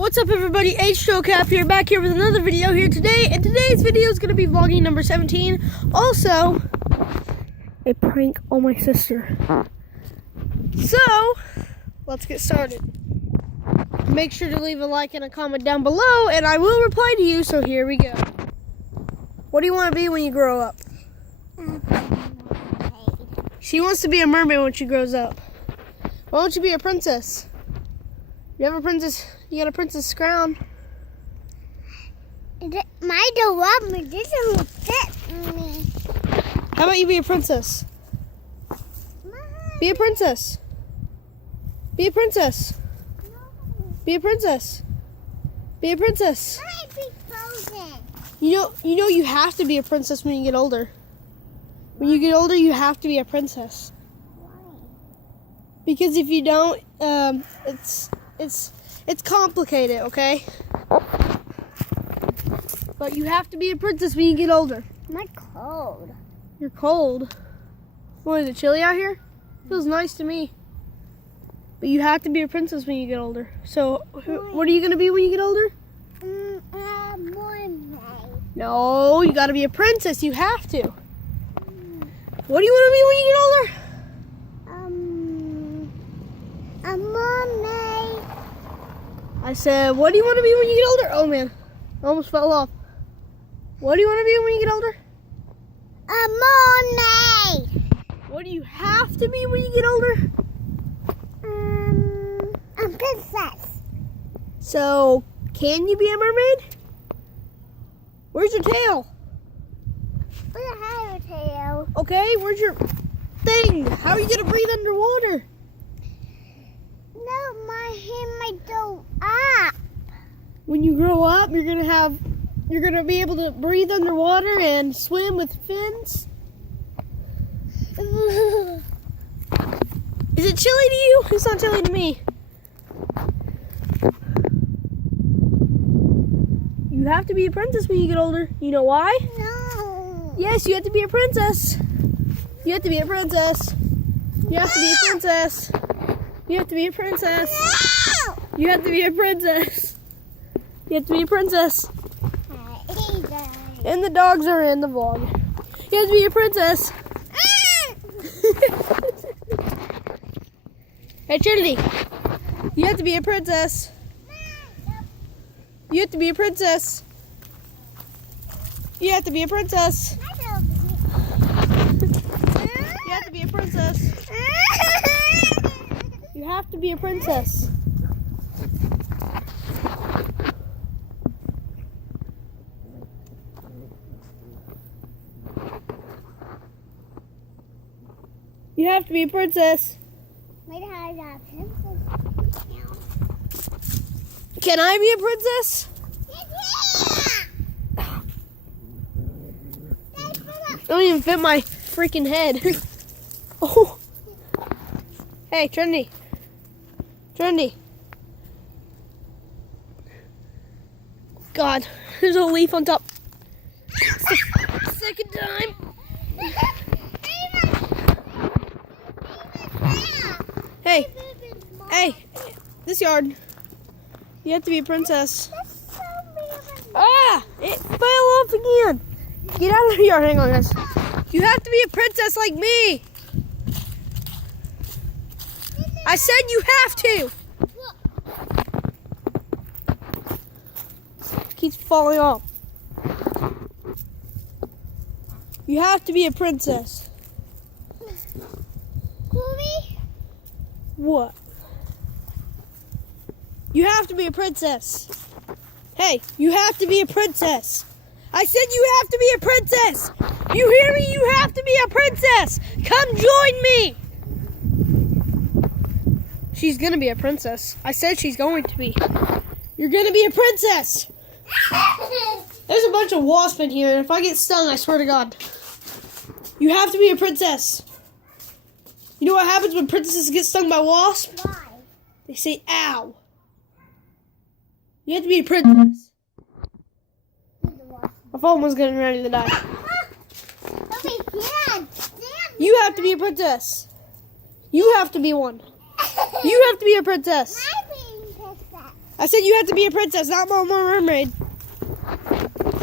What's up everybody, H2Cap here, back here with another video here today, and today's video is going to be vlogging number 17, also a prank on my sister. So, let's get started. Make sure to leave a like and a comment down below, and I will reply to you, so here we go. What do you want to be when you grow up? She wants to be a mermaid when she grows up. Why don't you be a princess? You have a princess. You got a princess crown. My dog, this doesn't fit me. How about you be a princess? Be a princess. Be a princess. Be a princess. Be a princess. Might be frozen. You know you have to be a princess when you get older. When you get older, you have to be a princess. Why? Because if you don't, it's complicated, okay? But you have to be a princess when you get older. I'm cold. You're cold. What, is it chilly out here? Feels nice to me. But you have to be a princess when you get older. So, what are you going to be when you get older? Mermaid. No, you got to be a princess. You have to. What do you want to be when you get older? A mermaid. I said, what do you want to be when you get older? Oh man, I almost fell off. What do you want to be when you get older? A mermaid. What do you have to be when you get older? A princess. So, can you be a mermaid? Where's your tail? Where's your tail? Okay, where's your thing? How are you gonna breathe underwater? No, my hand might go up. When you grow up, you're gonna be able to breathe underwater and swim with fins. Is it chilly to you? It's not chilly to me. You have to be a princess when you get older. You know why? No. Yes, you have to be a princess. You have to be a princess. You have to be a princess. You have to be a princess. No. You have to be a princess. You have to be a princess. And the dogs are in the vlog. You have to be a princess. Hey Trinity, you have to be a princess. You have to be a princess. You have to be a princess. You have to be a princess. You have to be a princess. You have to be a princess. Can I be a princess? Don't even fit my freaking head. Oh. Hey, Trinity. Trinity. God, there's a leaf on top. Second time. Hey, hey, this yard. You have to be a princess. Ah, it fell off again. Get out of the yard. Hang on, guys. You have to be a princess like me. I said you have to. It keeps falling off. You have to be a princess. What? You have to be a princess. Hey, you have to be a princess. I said you have to be a princess. You hear me? You have to be a princess. Come join me. She's going to be a princess. I said she's going to be. You're going to be a princess. There's a bunch of wasps in here, and if I get stung, I swear to God. You have to be a princess. You know what happens when princesses get stung by wasps? Why? They say, ow. You have to be a princess. My phone was getting ready to die. You have to be a princess. You have to be one. You have to be a princess. I said you have to be a princess, not my mermaid.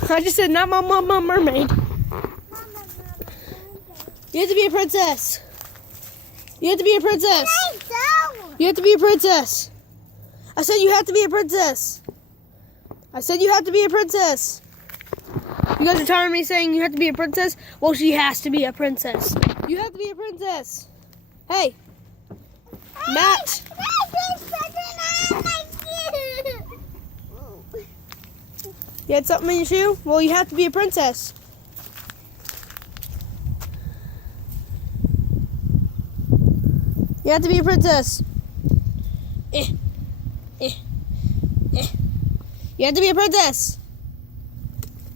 I just said not my mermaid. You have to be a princess. You have to be a princess. You have to be a princess. I said you have to be a princess. I said you have to be a princess. You guys are tired of me saying you have to be a princess? Well, she has to be a princess. You have to be a princess. Hey, Matt. You had something in your shoe? Well, you have to be a princess. You have to be a princess. You have to be a princess.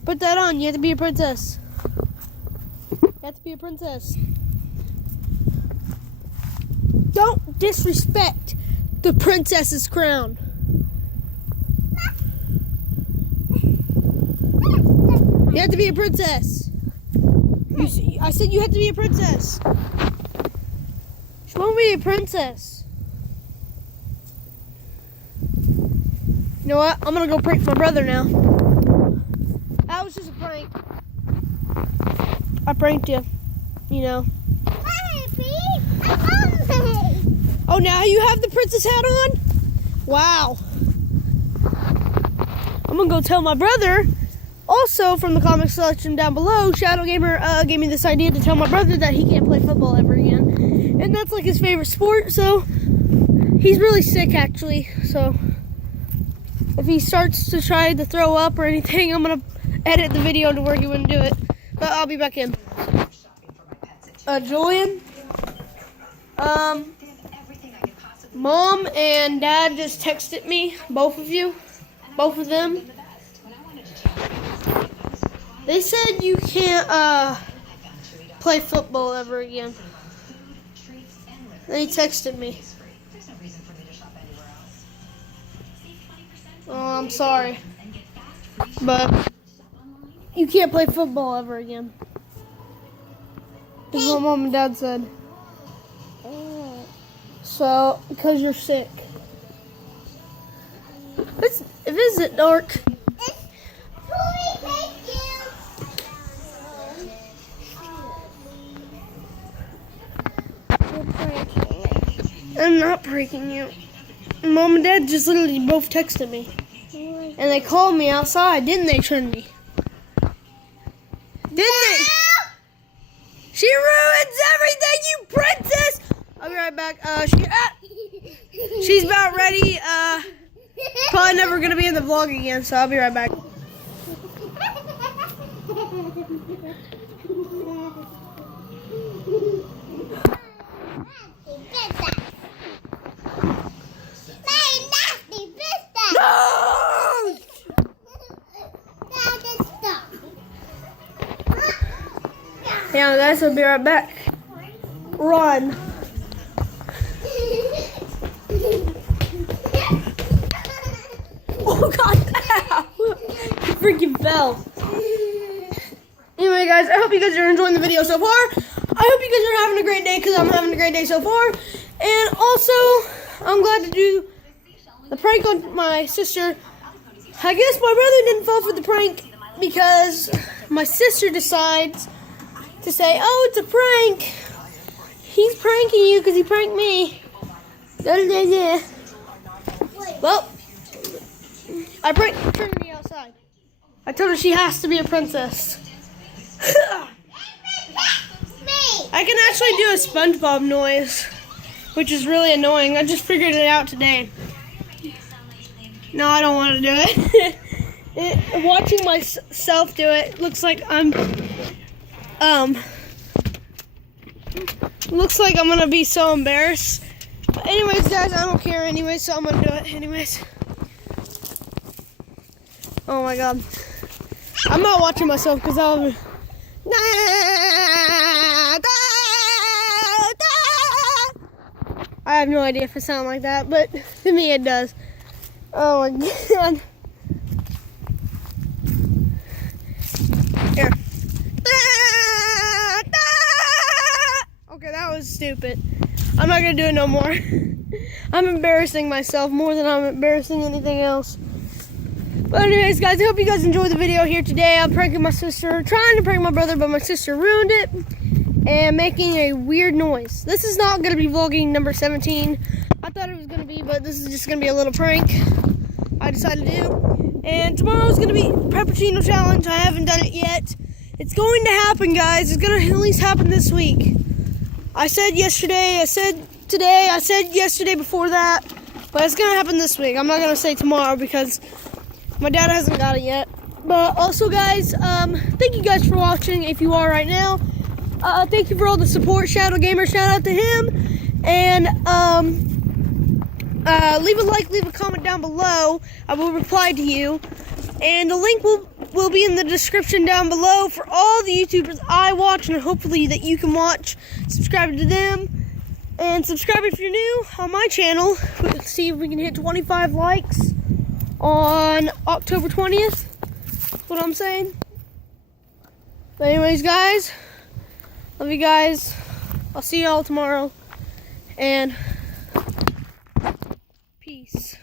Put that on. You have to be a princess. You have to be a princess. Don't disrespect the princess's crown. You have to be a princess. I said you have to be a princess. She won't be a princess. You know what? I'm gonna go prank my brother now. That was just a prank. I pranked you. You know. Oh, now you have the princess hat on? Wow. I'm gonna go tell my brother. Also, from the comment section down below, Shadow Gamer gave me this idea to tell my brother that he can't play football ever again. And that's like his favorite sport, so he's really sick actually. So if he starts to try to throw up or anything, I'm gonna edit the video to where he wouldn't do it. But I'll be back in. Julian, Mom and Dad just texted me, both of them. They said you can't play football ever again. They texted me. Oh, I'm sorry. But you can't play football ever again. This is what Mom and Dad said. So, because you're sick. Is it dark? I'm not breaking you. Mom and Dad just literally both texted me. And they called me outside, didn't they, Trinity? Didn't they? She ruins everything, you princess! I'll be right back. She's about ready. Probably never going to be in the vlog again, so I'll be right back. Yeah, guys, I'll be right back. Run. Oh, God. You freaking fell. Anyway, guys, I hope you guys are enjoying the video so far. I hope you guys are having a great day because I'm having a great day so far. And also, I'm glad to do the prank on my sister. I guess my brother didn't fall for the prank because my sister decides to say, oh, it's a prank. He's pranking you because he pranked me. Well, I pranked Trinity outside. I told her she has to be a princess. I can actually do a SpongeBob noise, which is really annoying. I just figured it out today. No, I don't want to do it. Watching myself do it looks like looks like I'm gonna be so embarrassed. But anyways, guys, I don't care anyway, so I'm gonna do it anyways. Oh my God. I'm not watching myself because I'll I have no idea if it sounds like that, but to me it does. Oh my God. Here. Okay, that was stupid. I'm not gonna do it no more. I'm embarrassing myself more than I'm embarrassing anything else. But anyways, guys, I hope you guys enjoyed the video here today. I'm pranking my sister, trying to prank my brother, but my sister ruined it and making a weird noise. This is not going to be vlogging number 17. I thought it was going to be, but this is just going to be a little prank I decided to do. And tomorrow's going to be Peppuccino Challenge. I haven't done it yet. It's going to happen, guys. It's going to at least happen this week. I said yesterday, I said today, I said yesterday before that, but it's going to happen this week. I'm not going to say tomorrow because my dad hasn't got it yet. But also, guys, thank you guys for watching if you are right now. Thank you for all the support. Shadow Gamer, shout out to him. And leave a like, leave a comment down below. I will reply to you. And the link will be in the description down below for all the YouTubers I watch and hopefully that you can watch. Subscribe to them. And subscribe if you're new on my channel. Let's see if we can hit 25 likes on October 20th. That's what I'm saying. But anyways, guys, love you guys. I'll see y'all tomorrow. And peace.